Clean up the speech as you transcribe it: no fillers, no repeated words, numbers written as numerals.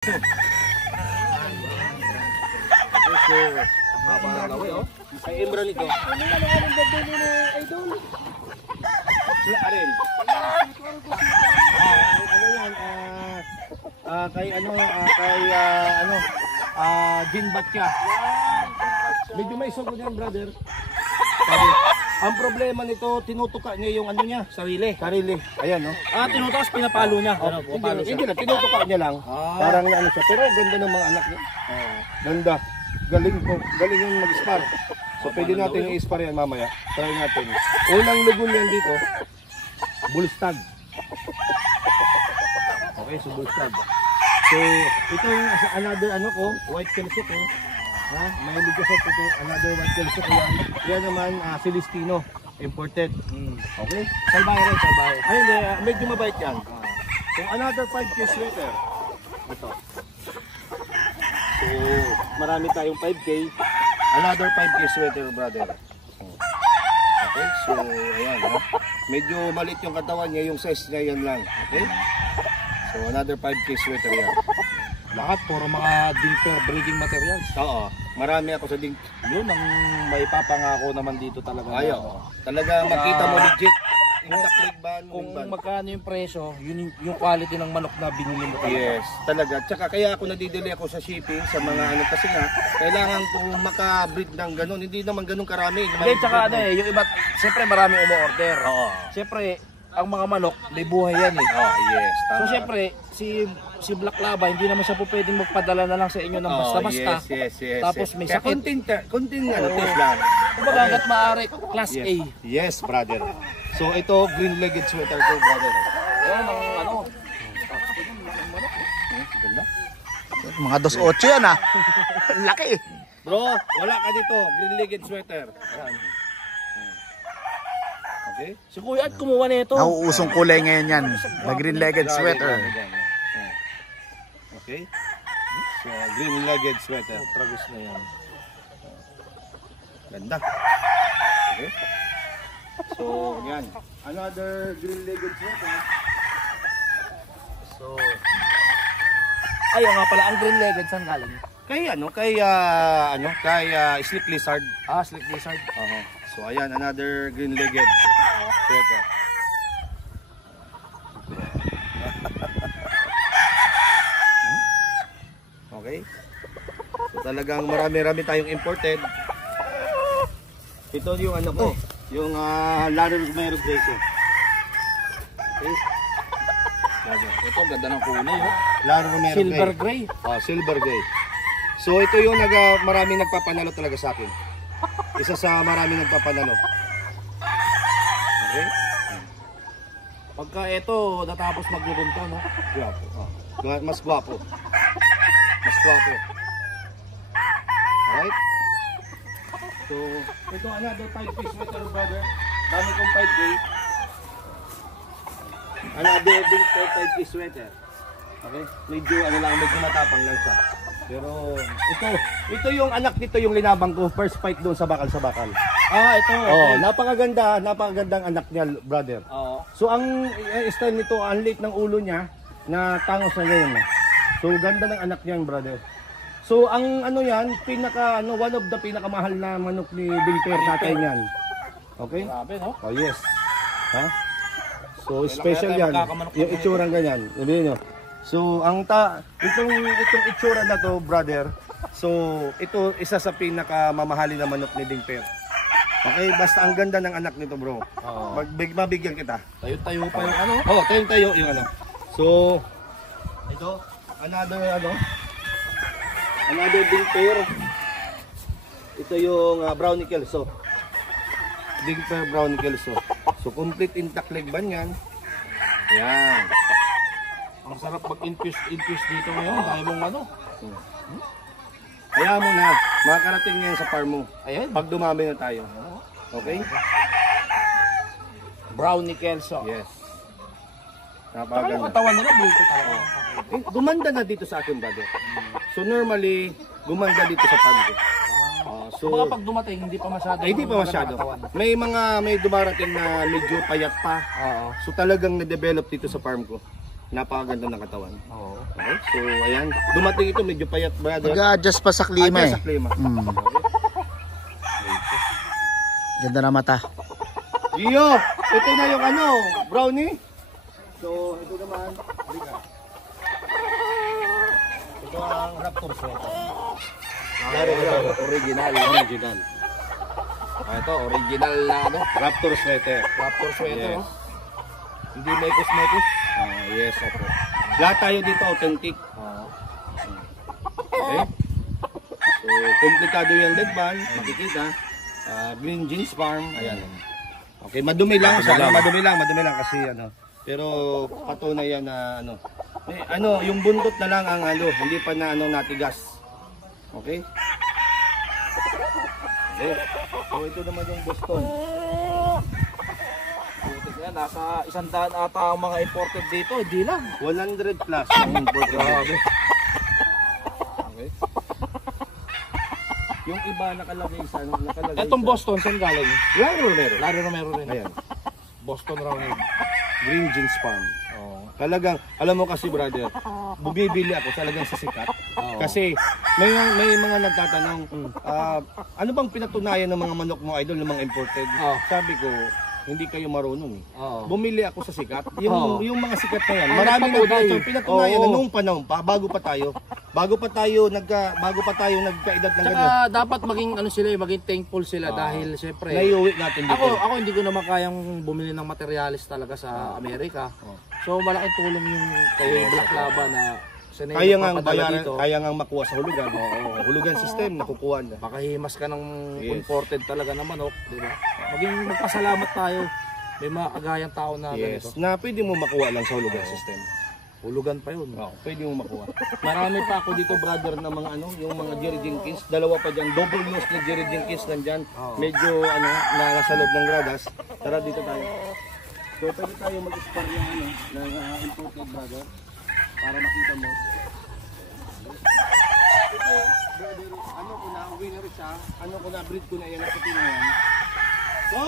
Ang haba ng lawi, oh. Ay, Imran ito. Anong ganda ni Idol? Arin. Ano yan? Jin Batcha. Medyo may sugo yan, brother. Ang problema nito, tinutuka niya yung ano niya, sarili. Ayan, no? Tinutukas, pinapalo niya. Hindi na, tinutuka niya lang. Parang ano siya. Pero ganda ng mga anak niya. Ganda. Galing yung mag-spar. So pwede natin i-spar yan mamaya. Try natin. Unang lugon yan dito, bullstag. Okay, so bullstag. So ito yung another ano ko, white kelso ko. May ligasot ito, another white kelso ko yan. Yan naman Celestino, imported. Okay? Salbahe rin, salbahe. Ay hindi, medyo mabait yan. So another 5K sweater. Ito. So marami tayong 5K. Another 5K sweater, brother. Okay, so ayan. Medyo maliit yung katawan niya, yung size niya yan lang. Okay? So another 5K sweater yan. Lahat, puro mga dinker breeding materials. Oo, marami ako sa ding. Yun ang may papangako naman dito talaga. Ayaw. Talaga makita mo legit. Kung magkano yung presyo, yun yung quality ng manok na binili mo talaga. Yes, talaga. Tsaka kaya ako nadidili ako sa shipping sa mga ano kasi nga, kailangan kong maka-breed ng ganun. Hindi naman ganun karami. Hindi, tsaka ano yung iba, siyempre marami umu-order. Oo. Siyempre, ang mga manok, may buhay yan eh. Oh, yes, tama. So siyempre, si Black Lava, hindi naman siya po pwedeng magpadala na lang sa inyo ng basta-basta. Yes. Tapos may kaya sakit. konting ano, tip lang. Kumbaga, hanggat maaari, class A. Yes, brother. So ito, green-legged sweater ko, brother. Ayan, ang ano. Ganda. Mga 2.8 yan Laki. Bro, wala ka dito. Green-legged sweater. Ayan. Okay? Si Kuya at kumuha na ito. Nauusong kulay ngayon yan. Na green-legged sweater. Okay? So, green-legged sweater. Travis na yan. Ganda. Okay? So, yan. Another green-legged sweater. So, Ayaw nga pala, ang green-legged saan galing? kay Sleep Lizard. Sleep Lizard. So, ayan, another green-legged sweater. Okay? So, talagang marami-rami tayong imported. Ito yung ano ko, yung Laro Romero Brace. Okay? Ito, ganda ng kulay. Laro Romero Silver gray. Silver gray. So ito yung maraming nagpapanalo talaga sa akin. Isa sa maraming nagpapanalo. Okay? Pagka ito, natapos maglulunto, no? Gwapo. Mas gwapo. Mas gwapo. Alright? So, ito another 5K sweater, brother. Dami kong 5K. Another big 5K sweater. Okay? Medyo medyo matapang lang siya. Pero ito yung anak nito yung linabang ko, first fight doon sa bakal. Ito. Napakagandang anak niya, brother. Oo. So ang style nito, ang liit ng ulo niya na tangos na ganyan. So ganda ng anak niyan, brother. So ang ano yan, one of the pinakamahal na manok ni Binter natin yan. Okay? Grabe, no? Oh yes. Ha? So special yan. Yung itsurang ganyan. Sabihin nyo. So itong itsura na to, brother. So ito isa sa pinakamamahali na manok ni Binter. Okay, basta ang ganda ng anak nito, bro. Mabigyan kita. Tayo-tayo pa yung ano. Tayo yung ano. So ito another big pair. Ito yung brownie kelso. Big pair brownie kelso. So complete intact leg ban yan. Ayan. Ang sarap mag-infuse dito ngayon. Dahil mong ano. Kaya mo na, makakarating ngayon sa farm mo. Ayan. Pag dumami na tayo. Okay? Brownie kelso. Yes. Saka yung katawan nila, bulto talaga. Gumanda na dito sa akin, brother. So normally, gumanda dito sa farm ko. So baka pag dumating, hindi pa masyado. Hindi pa masyado. May dumarating na medyo payat pa. So talagang na-develop dito sa farm ko. napakaganda ng katawan. Oo. Okay, so ayan. Dumating ito, medyo payat brother. Mag-a-adjust pa sa klima eh. Sa klima. Mm. Ganda na mata. Gio, ito na yung ano, brownie. So, ito naman, halika. Ito ang Raptor sweater. Original. Ito, original na ano. Raptor sweater. Raptor sweater. Yes. Oh. Hindi mekos-mekos. Yes, opo. Lahat tayo dito authentic. Okay? So, komplikado yung lead band, makikita. Green Jeans Farm, ayan. Okay, madumi lang siya, madumi lang kasi ano. Pero patunay yan na ano. Yung buntot na lang ang ano, hindi pa na ano natigas. Okay? Okay. So ito naman yung Boston. Yan, nasa 100 ata ang mga imported dito, hindi lang. 100 plus ang imported. Grabe. Okay. Yung iba nakalagay sa nakalagay. Etong Boston, saan galing? Larry Romero. Larry Romero rin. Ayan. Boston Round. Green Jeans Farm. Oh. Talagang, alam mo kasi brother, bumibili ako talagang sa sikat. Oo. Kasi may mga nagtatanong, ano bang pinatunayan ng mga manok mo idol ng mga imported? Oo. Sabi ko, hindi kayo marunong eh. Oo. Bumili ako sa sikat. Oo. Yung mga sikat na yan, Ang marami nagpatunay. pinatunayan Oo. na noong panahon pa, bago pa tayo nagkaedad ng Tsaka ganun. dapat maging ano sila, maging thankful sila dahil syempre Naiuwi natin dito. ako hindi ko naman kayang bumili ng materialis talaga sa Amerika. So malaking tulong yung kay Black Lava na sila Kaya yung nga papadala bayaran, dito. kaya nga makuha sa hulugan. Hulugan system nakukuha na. Makahimas ka ng Yes. imported talaga na manok, di ba? Maging magpasalamat tayo. May mga kagayang tao na Yes, ganito. na pwede mo makuha lang sa hulugan system. Hulugan pa yun. Pwede mo makuha. Marami pa ako dito brother na mga ano, yung mga Jerry Jenkins, dalawa pa diyan, double nose na Jerry Jenkins nandiyan. Medyo ano, nasa loob ng gradas. Tara dito tayo. So pwede tayo mag-spar ng ano, ng imported brother para makita mo. Ito, brother, ano ko na winner siya, ano ko na breed ko na yan sa Pilipinas. So,